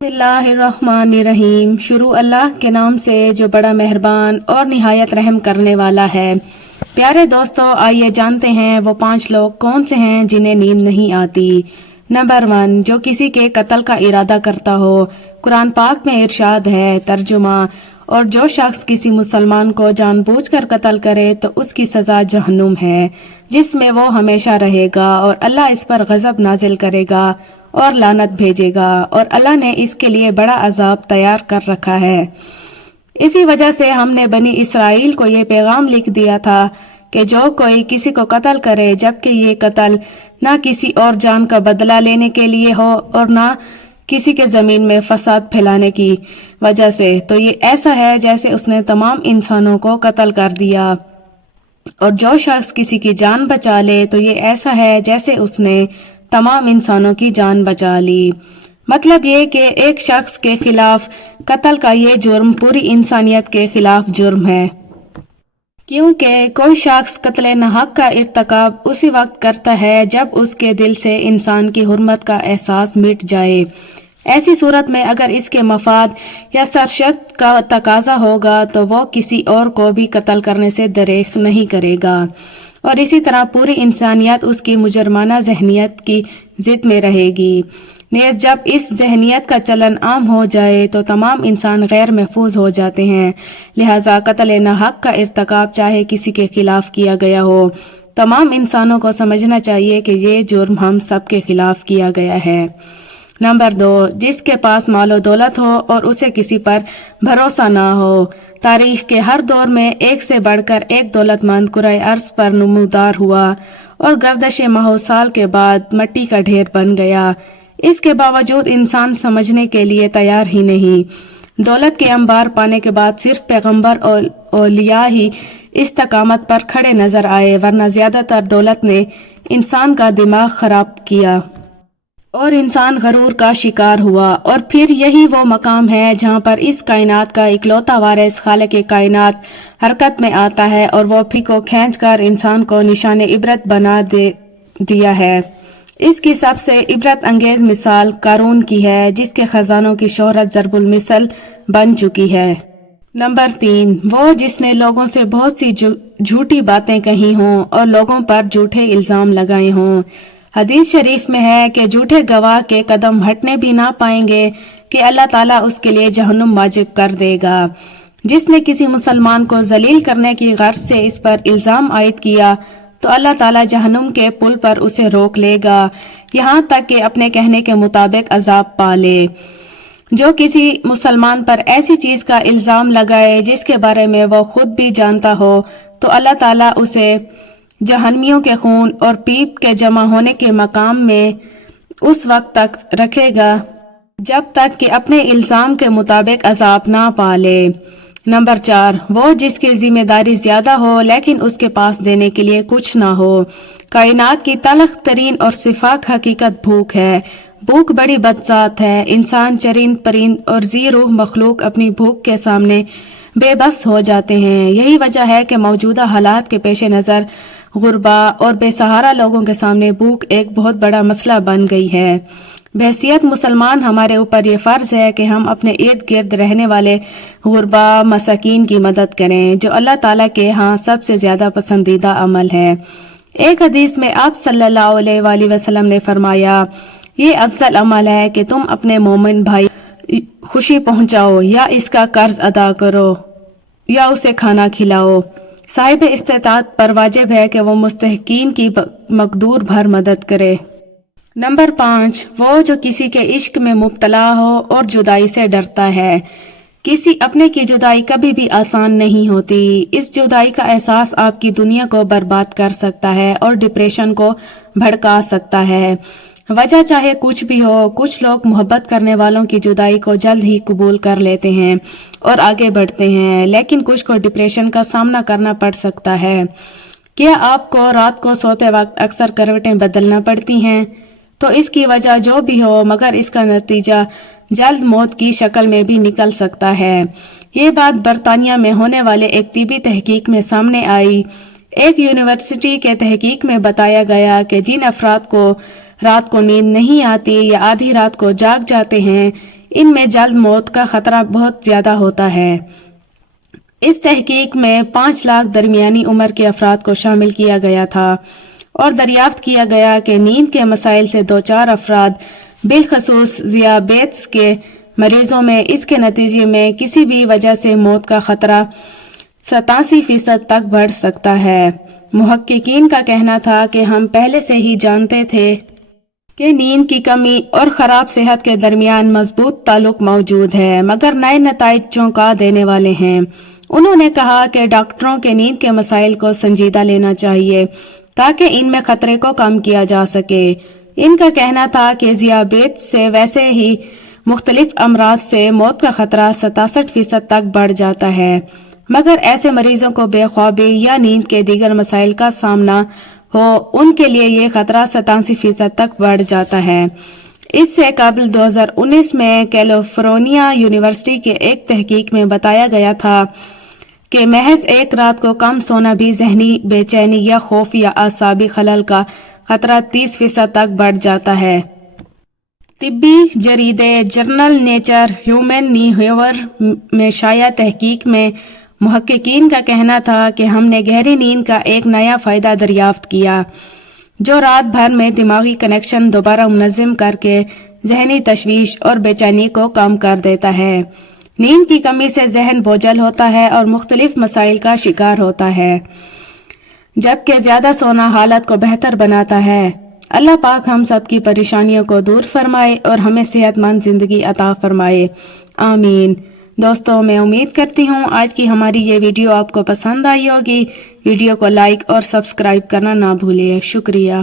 बिस्मिल्लाहिर्रहमानिर्रहीम। शुरू अल्लाह के नाम से जो बड़ा मेहरबान और निहायत रहम करने वाला है। प्यारे दोस्तों, आइए जानते हैं वो 5 लोग कौन से हैं जिन्हें नींद नहीं आती। नंबर 1, जो किसी के कत्ल का इरादा करता हो। कुरान पाक में इरशाद है, तर्जुमा, और जो शख्स किसी मुसलमान को जानबूझकर कत्ल करे तो उसकी सजा जहन्नुम है, जिसमें वो हमेशा रहेगा, और अल्लाह इस पर गजब नाजिल करेगा और लानत भेजेगा, और अल्लाह ने इसके लिए बड़ा अजाब तैयार कर रखा है। इसी वजह से हमने बनी इसराइल को ये पैगाम लिख दिया था कि जो कोई किसी को कत्ल करे, जबकि ये कत्ल ना किसी और जान का बदला लेने के लिए हो और ना किसी के जमीन में फसाद फैलाने की वजह से, तो ये ऐसा है जैसे उसने तमाम इंसानों को कत्ल कर दिया। और जो शख्स किसी की जान बचा ले तो ये ऐसा है जैसे उसने तमाम इंसानों की जान बचा ली। मतलब ये कि एक शख्स के खिलाफ कत्ल का ये जुर्म पूरी इंसानियत के खिलाफ जुर्म है, क्योंकि कोई शख्स कत्ल नाहक का इर्तकाब उसी वक्त करता है जब उसके दिल से इंसान की हुर्मत का एहसास मिट जाए। ऐसी सूरत में अगर इसके मफाद या सरशत का तकाजा होगा तो वो किसी और को भी कत्ल करने से दरेख नहीं करेगा, और इसी तरह पूरी इंसानियत उसकी मुजरमाना जहनियत की जिद में रहेगी। नेज़ जब इस जहनियत का चलन आम हो जाए तो तमाम इंसान गैर महफूज हो जाते हैं। लिहाजा कत्ल नाहक का इर्तकाब चाहे किसी के खिलाफ किया गया हो, तमाम इंसानों को समझना चाहिए कि ये जुर्म हम सब के खिलाफ किया गया है। नंबर 2, जिसके पास मालो दौलत हो और उसे किसी पर भरोसा ना हो। तारीख के हर दौर में एक से बढ़कर एक दौलतमंद कुराए अर्ज पर नमूदार हुआ और गर्दश महोसाल के बाद मिट्टी का ढेर बन गया। इसके बावजूद इंसान समझने के लिए तैयार ही नहीं। दौलत के अंबार पाने के बाद सिर्फ पैगंबर और औलिया ही इस्तकामत पर खड़े नजर आए, वरना ज्यादातर दौलत ने इंसान का दिमाग खराब किया और इंसान गरूर का शिकार हुआ। और फिर यही वो मकाम है जहाँ पर इस कायनात का इकलौता वारिस खालिक कायनात हरकत में आता है और वो फिको खींच कर इंसान को निशान इबरत बना दिया है। इसकी सबसे इबरत अंगेज मिसाल कारून की है, जिसके खजानों की शोहरत ज़रबुल मिसल बन चुकी है। नंबर 3, वो जिसने लोगों से बहुत सी झूठी बातें कही हों और लोगों पर झूठे इल्जाम लगाए हों। हदीस शरीफ में है कि झूठे गवाह के कदम हटने भी ना पाएंगे कि अल्लाह ताला उसके लिए जहन्नुम वाजिब कर देगा। जिसने किसी मुसलमान को जलील करने की गर्ज से इस पर इल्जाम आयद किया तो अल्लाह ताला जहन्नुम के पुल पर उसे रोक लेगा, यहाँ तक कि अपने कहने के मुताबिक अजाब पा ले। जो किसी मुसलमान पर ऐसी चीज का इल्जाम लगाए जिसके बारे में वो खुद भी जानता हो तो अल्लाह ताला उसे जहन्नमियों के खून और पीप के जमा होने के मकाम में उस वक्त तक रखेगा जब तक कि अपने इल्जाम के मुताबिक अजाब ना पा ले। नंबर 4, वो जिसकी जिम्मेदारी ज्यादा हो लेकिन उसके पास देने के लिए कुछ ना हो। कायनात की तलख तरीन और सिफाक हकीकत भूख है। भूख बड़ी बदजात है। इंसान, चरिंद परिंद और जी रूह मखलूक अपनी भूख के सामने बेबस हो जाते हैं। यही वजह है कि मौजूदा हालात के पेश नज़र गुरबा और बेसहारा लोगों के सामने भूख एक बहुत बड़ा मसला बन गई है। बहसियत मुसलमान हमारे ऊपर ये फर्ज है कि हम अपने इर्द गिर्द रहने वाले गुरबा मसाकीन की मदद करें, जो अल्लाह ताला के यहाँ सबसे ज्यादा पसंदीदा अमल है। एक हदीस में आप सल्लल्लाहु अलैहि वसल्लम ने फरमाया, ये अफजल अमल है कि तुम अपने मोमिन भाई खुशी पहुंचाओ या इसका कर्ज अदा करो या उसे खाना खिलाओ। साहिब इस्तेताअत पर वाजिब है कि वो मुस्तहिकीन की मकदूर भर मदद करे। नंबर 5, वो जो किसी के इश्क में मुब्तला हो और जुदाई से डरता है। किसी अपने की जुदाई कभी भी आसान नहीं होती। इस जुदाई का एहसास आपकी दुनिया को बर्बाद कर सकता है और डिप्रेशन को भड़का सकता है। वजह चाहे कुछ भी हो, कुछ लोग मोहब्बत करने वालों की जुदाई को जल्द ही कबूल कर लेते हैं और आगे बढ़ते हैं, लेकिन कुछ को डिप्रेशन का सामना करना पड़ सकता है। क्या आपको रात को सोते वक्त अक्सर करवटें बदलना पड़ती हैं? तो इसकी वजह जो भी हो, मगर इसका नतीजा जल्द मौत की शक्ल में भी निकल सकता है। ये बात बरतानिया में होने वाले एक तिबी तहकीक में सामने आई। एक यूनिवर्सिटी के तहकीक में बताया गया कि जिन अफराद को रात को नींद नहीं आती या आधी रात को जाग जाते हैं, ان میں جلد موت کا خطرہ بہت زیادہ ہوتا ہے۔ اس تحقیق میں 5 لاکھ درمیانی عمر کے افراد کو شامل کیا گیا تھا اور دریافت کیا گیا کہ نیند کے مسائل سے دوچار افراد بالخصوص ذیابیطس کے مریضوں میں اس کے نتیجے میں کسی بھی وجہ سے موت کا خطرہ 87% تک بڑھ سکتا ہے۔ محققین کا کہنا تھا کہ ہم پہلے سے ہی جانتے تھے کہ نیند کی کمی اور خراب صحت کے درمیان مضبوط تعلق موجود ہے، مگر نئے نتائج چونکا دینے والے ہیں۔ انہوں نے کہا کہ ڈاکٹروں کے نیند کے مسائل کو سنجیدہ لینا چاہیے تاکہ ان میں خطرے کو کم کیا جا سکے۔ ان کا کہنا تھا کہ ذیابیطس سے ویسے ہی مختلف امراض سے موت کا خطرہ 67% تک بڑھ جاتا ہے، مگر ایسے مریضوں کو بے خوابی یا نیند کے دیگر مسائل کا سامنا ہو ان کے لیے یہ خطرہ 87% تک بڑھ جاتا ہے۔ اس سے قبل 2019 میں کیلیفورنیا یونیورسٹی کے ایک تحقیق میں بتایا گیا تھا کہ محض ایک رات کو کم سونا بھی ذہنی بے چینی یا خوف یا اعصابی خلل کا خطرہ 30% تک بڑھ جاتا ہے۔ طبی جریدے جرنل نیچر ہیومن بیہیوئر میں شائع تحقیق میں محققین کا کہنا تھا کہ ہم نے گہری نیند کا ایک نیا فائدہ دریافت کیا جو رات بھر میں دماغی کنیکشن دوبارہ منظم کر کے ذہنی تشویش اور بے چینی کو کم کر دیتا ہے۔ نیند کی کمی سے ذہن بوجھل ہوتا ہے اور مختلف مسائل کا شکار ہوتا ہے، جبکہ زیادہ سونا حالت کو بہتر بناتا ہے۔ اللہ پاک ہم سب کی پریشانیوں کو دور فرمائے اور ہمیں صحت مند زندگی عطا فرمائے، آمین۔ دوستوں، میں امید کرتی ہوں آج کی ہماری یہ ویڈیو آپ کو پسند آئی ہوگی۔ ویڈیو کو لائک اور سبسکرائب کرنا نہ بھولیے۔ شکریہ۔